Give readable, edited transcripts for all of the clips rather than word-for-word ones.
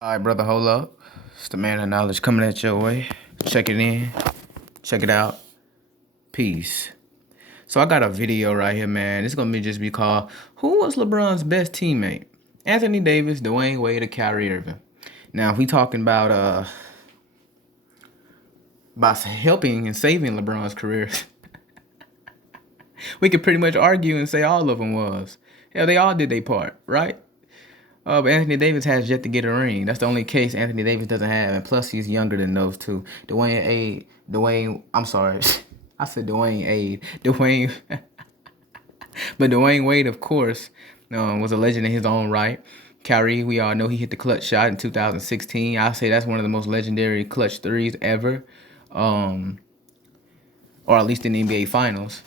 All right, brother, hold up. It's the man of knowledge coming at your way. Check it in. Check it out. Peace. So I got a video right here, man. It's gonna be called "Who was LeBron's best teammate?" Anthony Davis, Dwayne Wade, or Kyrie Irving. Now, if we talking about helping and saving LeBron's career, we could pretty much argue and say all of them was. Hell, they all did their part, right? But Anthony Davis has yet to get a ring. That's the only case Anthony Davis doesn't have, and plus he's younger than those two. I'm sorry, I said Dwayne Aid, Dwayne, but Dwayne Wade, of course, was a legend in his own right. Kyrie, we all know he hit the clutch shot in 2016. I'll say that's one of the most legendary clutch threes ever, or at least in the NBA Finals.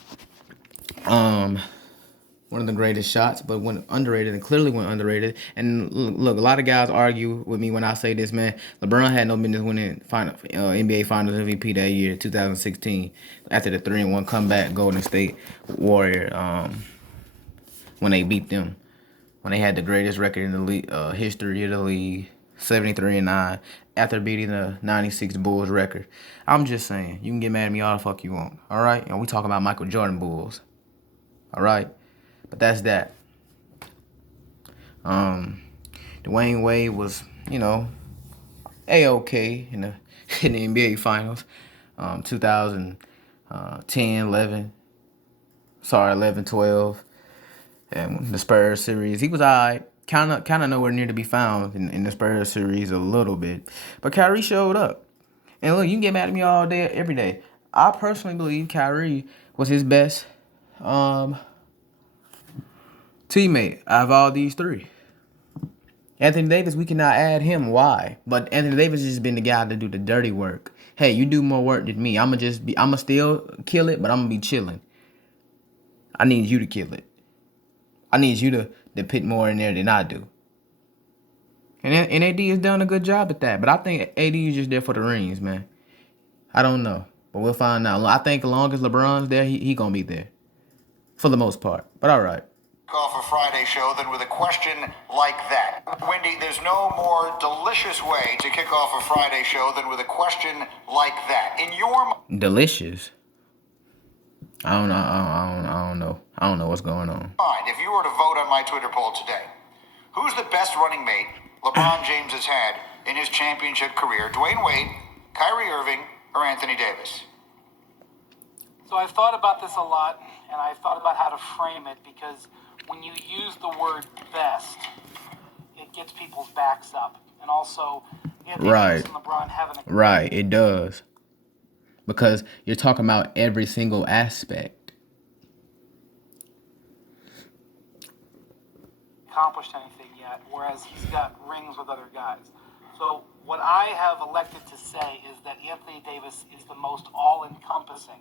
One of the greatest shots, but went underrated and clearly went underrated. And look, a lot of guys argue with me when I say this, man. LeBron had no business winning NBA Finals MVP that year, 2016, after the 3-1 comeback Golden State Warrior, when they beat them, when they had the greatest record in the league, history of the league, 73-9, after beating the 96 Bulls record. I'm just saying, you can get mad at me all the fuck you want, all right? And we talking about Michael Jordan Bulls, all right? But that's that. Dwayne Wade was, A-OK in the NBA Finals, 2010, 11, 12, and the Spurs series. He was alright, kind of nowhere near to be found in the Spurs series a little bit. But Kyrie showed up. And look, you can get mad at me all day, every day. I personally believe Kyrie was his best teammate out of all these three. Anthony Davis, we cannot add him. Why? But Anthony Davis has just been the guy to do the dirty work. Hey, you do more work than me. I'ma still kill it, but I'm gonna be chilling. I need you to kill it. I need you to put more in there than I do. And AD has done a good job at that. But I think AD is just there for the rings, man. I don't know. But we'll find out. I think as long as LeBron's there, he gonna be there. For the most part. But all right. Off a Friday show than with a question like that. Wendy, there's no more delicious way to kick off a Friday show than with a question like that. In your delicious. I don't know. I don't know what's going on. mind, if you were to vote on my Twitter poll today, who's the best running mate LeBron James has had in his championship career? Dwayne Wade, Kyrie Irving, or Anthony Davis? So I've thought about this a lot, and I've thought about how to frame it, because when you use the word best, it gets people's backs up. And also, right. LeBron having right, it does. Because you're talking about every single aspect. Accomplished anything yet, whereas he's got rings with other guys. So what I have elected to say is that Anthony Davis is the most all-encompassing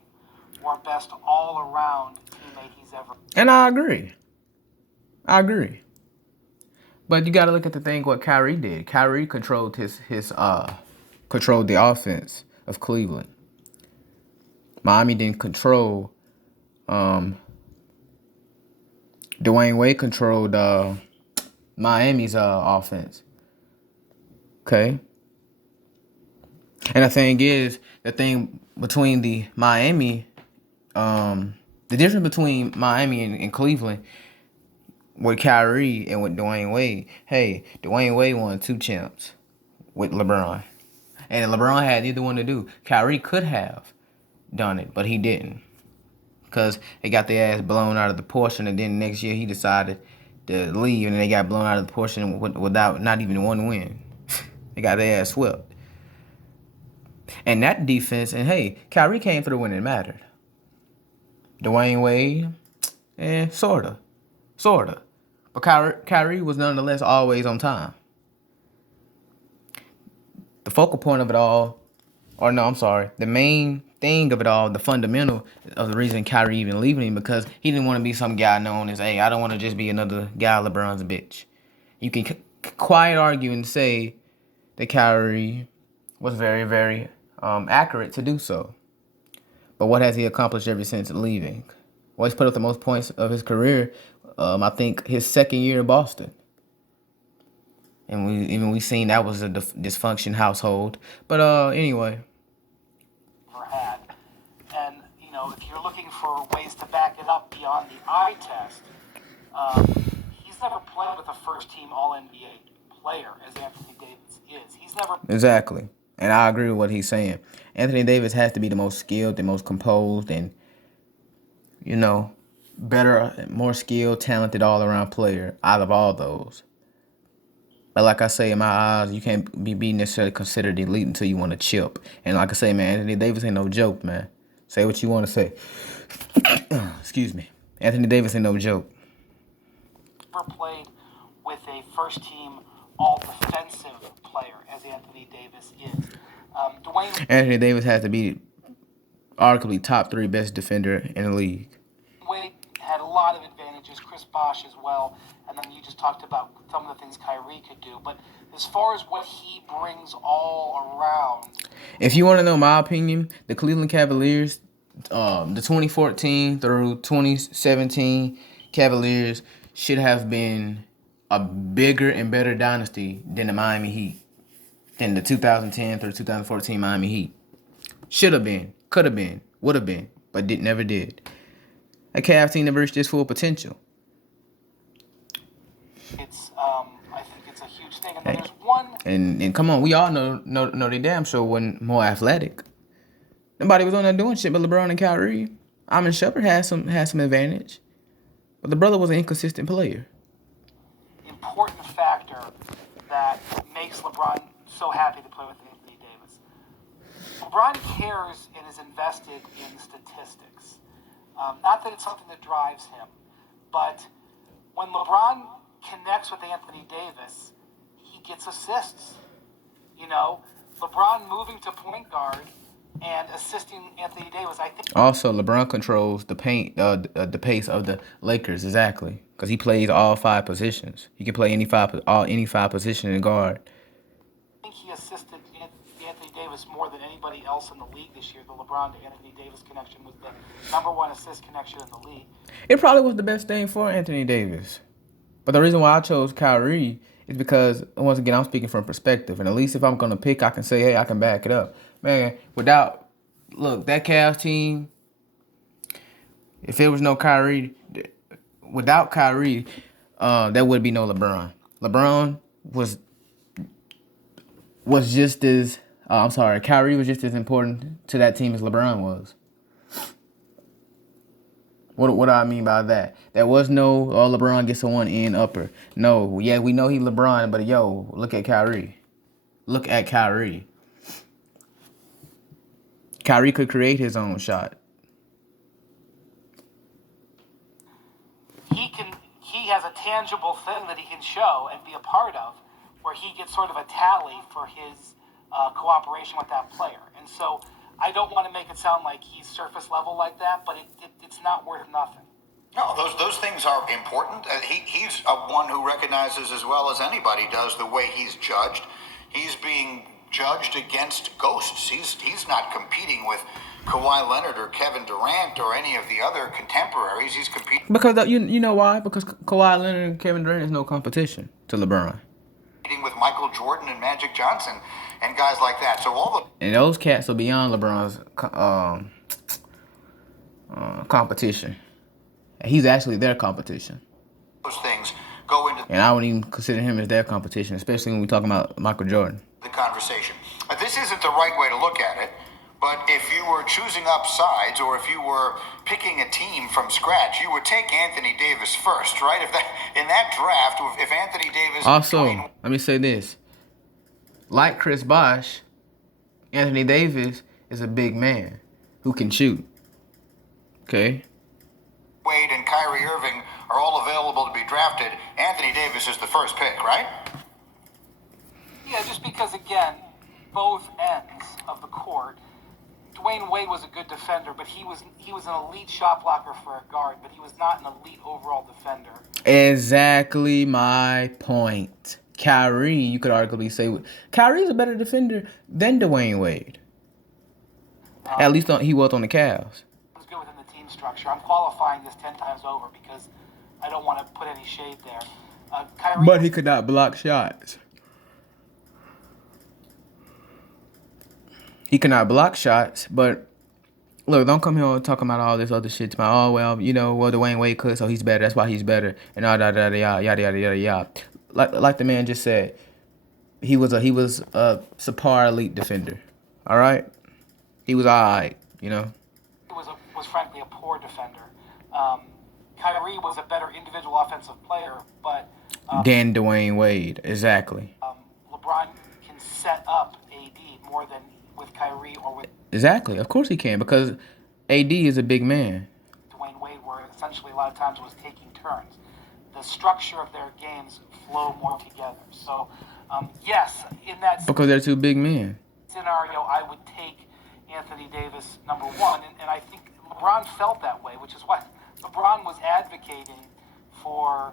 or best all-around teammate he's ever. And I agree. But you got to look at the thing what Kyrie did. Kyrie controlled controlled the offense of Cleveland. Miami didn't control. Dwayne Wade controlled Miami's offense. Okay. And the thing between the difference between Miami and Cleveland with Kyrie and with Dwayne Wade, hey, Dwayne Wade won 2 champs with LeBron. And LeBron had neither one to do. Kyrie could have done it, but he didn't. Because they got their ass blown out of the portion, and then next year he decided to leave, and they got blown out of the portion without not even one win. They got their ass swept. And that defense, and hey, Kyrie came through when it mattered. Dwayne Wade, sorta. But Kyrie was nonetheless always on time. The focal point of it all, the main thing of it all, the fundamental of the reason Kyrie even leaving him, because he didn't want to be some guy known as, hey, I don't want to just be another guy LeBron's bitch. You can quiet argue and say that Kyrie was very, very accurate to do so. But what has he accomplished ever since leaving? Well, he's put up the most points of his career, I think his second year in Boston. and we seen that was a dysfunction household. But anyway, ever had. And, if you're looking for ways to back it up beyond the eye test, he's never played with a first team All NBA player as Anthony Davis is. He's never. exactly, and I agree with what he's saying. Anthony Davis has to be the most skilled, the most composed, and better, more skilled, talented all around player out of all those. But like I say, in my eyes, you can't be necessarily considered elite until you want to chip. And like I say, man, Anthony Davis ain't no joke, man. Say what you want to say. Excuse me. Anthony Davis ain't no joke. Never played with a first team all defensive player as Anthony Davis is. Dwayne Anthony Davis has to be arguably top 3 best defender in the league. Wade had a lot of advantages, Chris Bosh as well, and then you just talked about some of the things Kyrie could do. But as far as what he brings all around, if you want to know my opinion, the Cleveland Cavaliers, the 2014 through 2017 Cavaliers should have been a bigger and better dynasty than the Miami Heat, than the 2010 through 2014 Miami Heat. Should have been, could have been, would have been, but never did. That Cavs team never reached its full potential. I think it's a huge thing. And then there's one. And come on, we all know they damn sure wasn't more athletic. Nobody was on there doing shit but LeBron and Kyrie. Shepard had some advantage, but the brother was an inconsistent player. Important factor that makes LeBron so happy to play with Anthony Davis. LeBron cares and is invested in statistics. Not that it's something that drives him, but when LeBron connects with Anthony Davis, he gets assists. LeBron moving to point guard and assisting Anthony Davis, I think. Also, LeBron controls the pace of the Lakers, exactly, because he plays all 5 positions. He can play any five positions in guard. I think he assisted Anthony Davis more than anybody else in the league this year. The LeBron to Anthony Davis connection was the #1 assist connection in the league. It probably was the best thing for Anthony Davis. But the reason why I chose Kyrie is because, once again, I'm speaking from perspective. And at least if I'm going to pick, I can say, hey, I can back it up. Man, that Cavs team, if there was no Kyrie, without Kyrie, there would be no LeBron. LeBron was just as, Kyrie was just as important to that team as LeBron was. What do I mean by that? There was no, LeBron gets a 1-in upper. No, yeah, we know he LeBron, but look at Kyrie. Look at Kyrie. Kyrie could create his own shot. He has a tangible thing that he can show and be a part of, where he gets sort of a tally for his cooperation with that player. And so I don't want to make it sound like he's surface level like that, but it's not worth nothing. No, those things are important. He's one who recognizes as well as anybody does the way he's judged. He's being judged against ghosts. He's not competing with Kawhi Leonard or Kevin Durant or any of the other contemporaries. He's competing because you know why? Because Kawhi Leonard and Kevin Durant is no competition to LeBron. With Michael Jordan and Magic Johnson and guys like that. So and those cats are beyond LeBron's competition. He's actually their competition. Those things go into, and I wouldn't even consider him as their competition, especially when we talking about Michael Jordan. The conversation. This isn't the right way to look at it, but if you were choosing up sides or if you were picking a team from scratch, you would take Anthony Davis first, right? In that draft, if Anthony Davis... Also, let me say this. Like Chris Bosh, Anthony Davis is a big man who can shoot. Okay? Wade and Kyrie Irving are all available to be drafted. Anthony Davis is the first pick, right? Yeah, just because, again, both ends of the court, Dwayne Wade was a good defender, but he was an elite shot blocker for a guard, but he was not an elite overall defender. Exactly my point. Kyrie, you could arguably say, Kyrie is a better defender than Dwayne Wade. At least he was on the Cavs. It's good within the team structure. I'm qualifying this 10 times over because I don't want to put any shade there. Kyrie, but he could not block shots. He cannot block shots, but look, don't come here talking about all this other shit. About well, Dwayne Wade could, so he's better. That's why he's better, and all that, yada yada yada yada yada. Like the man just said, he was a subpar elite defender. All right, he was alright. He was frankly a poor defender. Kyrie was a better individual offensive player, but than Dwayne Wade, exactly. LeBron can set up AD more than with Kyrie or with Exactly, of course he can, because AD is a big man. Dwayne Wade, where essentially a lot of times it was taking turns. The structure of their games flow more together. So, yes, in that Because they're two big men. scenario, I would take Anthony Davis number one, and I think LeBron felt that way, which is why LeBron was advocating for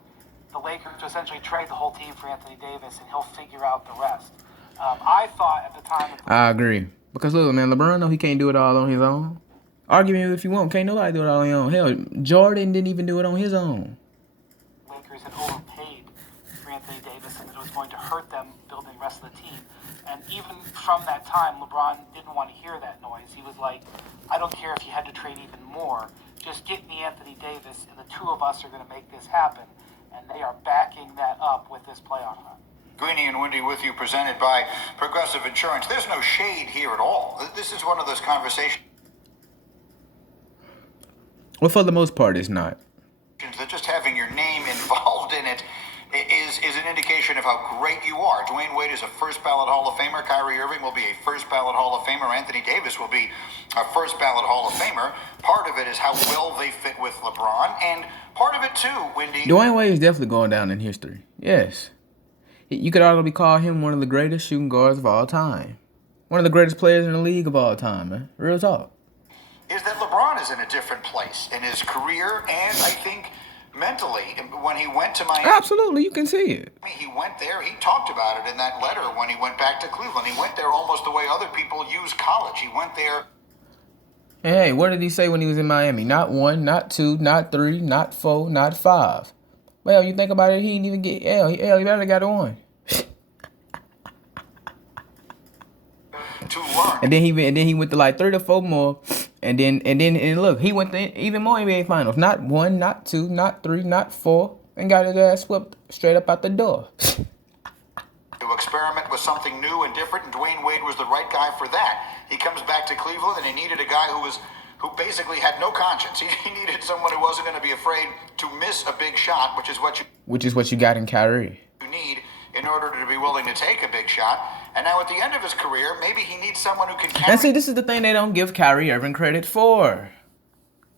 the Lakers to essentially trade the whole team for Anthony Davis, and he'll figure out the rest. I thought at the time... I agree. Because look, man, LeBron know he can't do it all on his own. Argue me if you want. Can't nobody do it all on his own. Hell, Jordan didn't even do it on his own. Lakers had overpaid for Anthony Davis, and it was going to hurt them building the rest of the team. And even from that time, LeBron didn't want to hear that noise. He was like, I don't care if you had to trade even more. Just get me Anthony Davis, and the two of us are going to make this happen. And they are backing that up with this playoff run. Greeny and Windy with you, presented by Progressive Insurance. There's no shade here at all. This is one of those conversations Well, for the most part, it's not. that just having your name involved in it is an indication of how great you are. Dwayne Wade is a first ballot Hall of Famer. Kyrie Irving will be a first ballot Hall of Famer. Anthony Davis will be a first ballot Hall of Famer. Part of it is how well they fit with LeBron, and part of it too, Windy. Dwayne Wade is definitely going down in history. Yes. You could arguably call him one of the greatest shooting guards of all time. One of the greatest players in the league of all time, man. Real talk. Is that LeBron is in a different place in his career, and I think mentally, when he went to Miami. Absolutely, you can see it. He went there, he talked about it in that letter when he went back to Cleveland. He went there almost the way other people use college. He went there. Hey, what did he say when he was in Miami? Not 1, not 2, not 3, not 4, not 5. Well, you think about it, he didn't even get he barely got on. To learn. And then he went to like 3 to 4 more. And look, he went to even more NBA finals. Not 1, not 2, not 3, not 4, and got his ass swept straight up out the door. To experiment with something new and different, and Dwayne Wade was the right guy for that. He comes back to Cleveland, and he needed a guy who basically had no conscience. He needed someone who wasn't going to be afraid to miss a big shot, which is what you got in Kyrie. You need in order to be willing to take a big shot. And now at the end of his career, maybe he needs someone who can carry. And see, this is the thing they don't give Kyrie Irving credit for.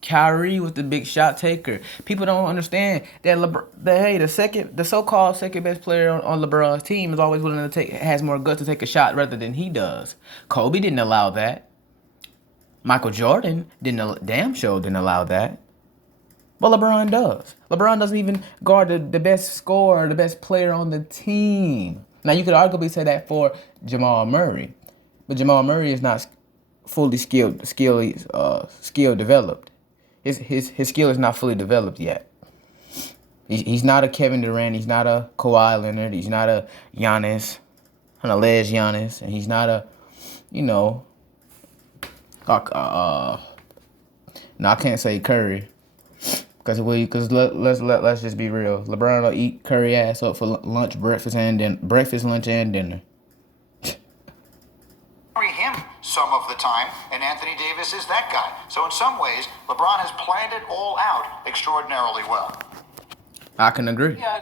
Kyrie was the big shot taker. People don't understand that the so-called second best player on LeBron's team is always willing to has more guts to take a shot rather than he does. Kobe didn't allow that. Michael Jordan damn sure didn't allow that. But LeBron does. LeBron doesn't even guard the best scorer, the best player on the team. Now, you could arguably say that for Jamal Murray. But Jamal Murray is not fully skill developed. His skill is not fully developed yet. He's not a Kevin Durant. He's not a Kawhi Leonard. He's not a Giannis, an alleged Giannis. And he's not a, no, I can't say Curry. Because let's just be real. LeBron will eat Curry ass up for lunch, breakfast, lunch, and dinner. Him some of the time, and Anthony Davis is that guy. So in some ways, LeBron has planned it all out extraordinarily well. I can agree. Yeah.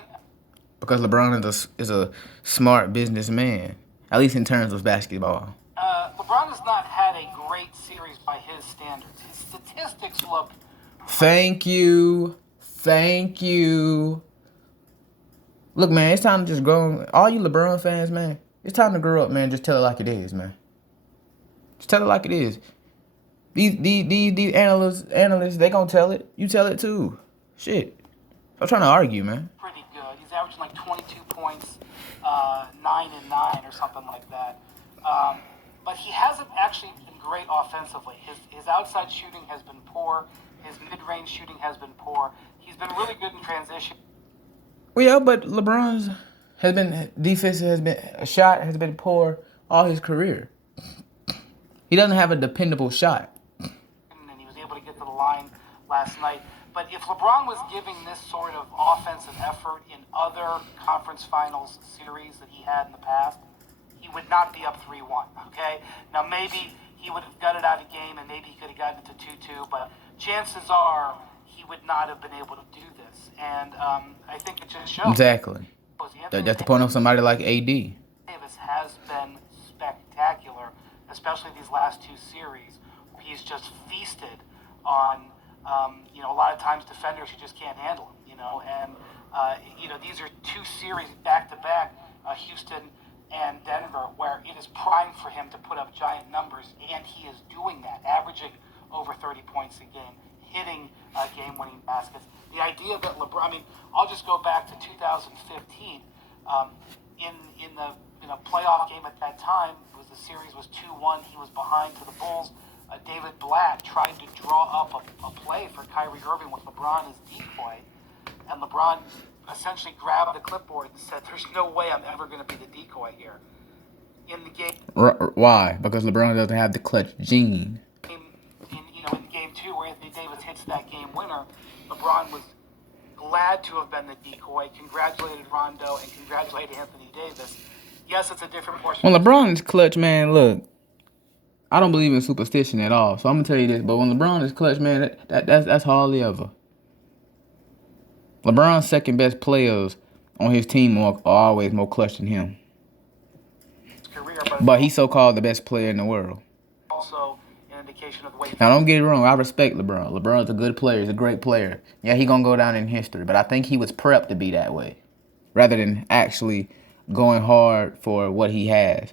Because LeBron is a smart businessman, at least in terms of basketball. LeBron has not had a great series by his standards. His statistics look... Thank you. Look, man, it's time to just grow. All you LeBron fans, man, it's time to grow up, man. Just tell it like it is, man. Just tell it like it is. These analysts, they gonna tell it. You tell it too. Shit. I'm trying to argue, man. Pretty good. He's averaging like 22 points, 9 and 9 or something like that. But he hasn't actually been great offensively. His outside shooting has been poor. His mid-range shooting has been poor. He's been really good in transition. Well, yeah, but LeBron's shot has been poor all his career. He doesn't have a dependable shot. And he was able to get to the line last night. But if LeBron was giving this sort of offensive effort in other conference finals series that he had in the past, he would not be up 3-1, okay? Now, maybe he would have gutted out a game and maybe he could have gotten it to 2-2, but chances are he would not have been able to do this. And I think it just shows. Exactly. That's the point of somebody like AD. Davis has been spectacular, especially these last two series. He's just feasted on, a lot of times defenders who just can't handle him, and, these are two series back to back, Houston and Denver, where it is prime for him to put up giant numbers, and he is doing that, averaging over 30 points a game, hitting game-winning baskets. The idea that LeBron, I'll just go back to 2015. In the playoff game at that time, the series was 2-1. He was behind to the Bulls. David Blatt tried to draw up a play for Kyrie Irving with LeBron as decoy, and LeBron essentially grabbed the clipboard and said, "There's no way I'm ever going to be the decoy here." In the game, why? Because LeBron doesn't have the clutch gene. In game 2, where Anthony Davis hits that game winner, LeBron was glad to have been the decoy, congratulated Rondo, and congratulated Anthony Davis. Yes, it's a different portion. When LeBron is clutch, man, look, I don't believe in superstition at all. So I'm gonna tell you this, but when LeBron is clutch, man, that's hardly ever. LeBron's second best players on his team are always more clutch than him. Career, but he's so-called the best player in the world. Also, an indication of the way. Now, don't get it wrong. I respect LeBron. LeBron's a good player. He's a great player. Yeah, he's gonna go down in history. But I think he was prepped to be that way, rather than actually going hard for what he has.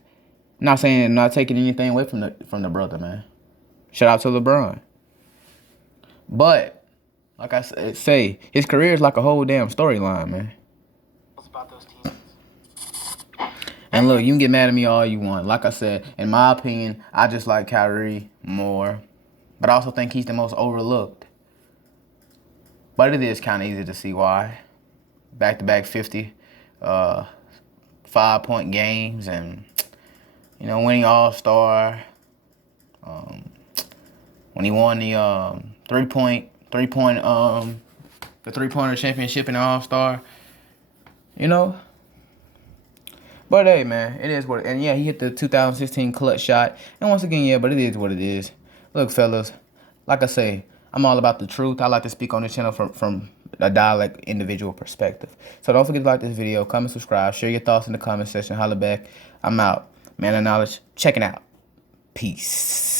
Not taking anything away from the brother, man. Shout out to LeBron. But like I say, his career is like a whole damn storyline, man. About those teams. And look, you can get mad at me all you want. Like I said, in my opinion, I just like Kyrie more. But I also think he's the most overlooked. But it is kind of easy to see why. Back-to-back 50, 5-point games, and winning All-Star. When he won the three-pointer championship in the All-Star, But hey, man, it is what. And yeah, he hit the 2016 clutch shot. And once again, yeah, but it is what it is. Look, fellas, like I say, I'm all about the truth. I like to speak on this channel from a dialect individual perspective. So don't forget to like this video, comment, subscribe, share your thoughts in the comment section. Holla back. I'm out. Man of knowledge, checking out. Peace.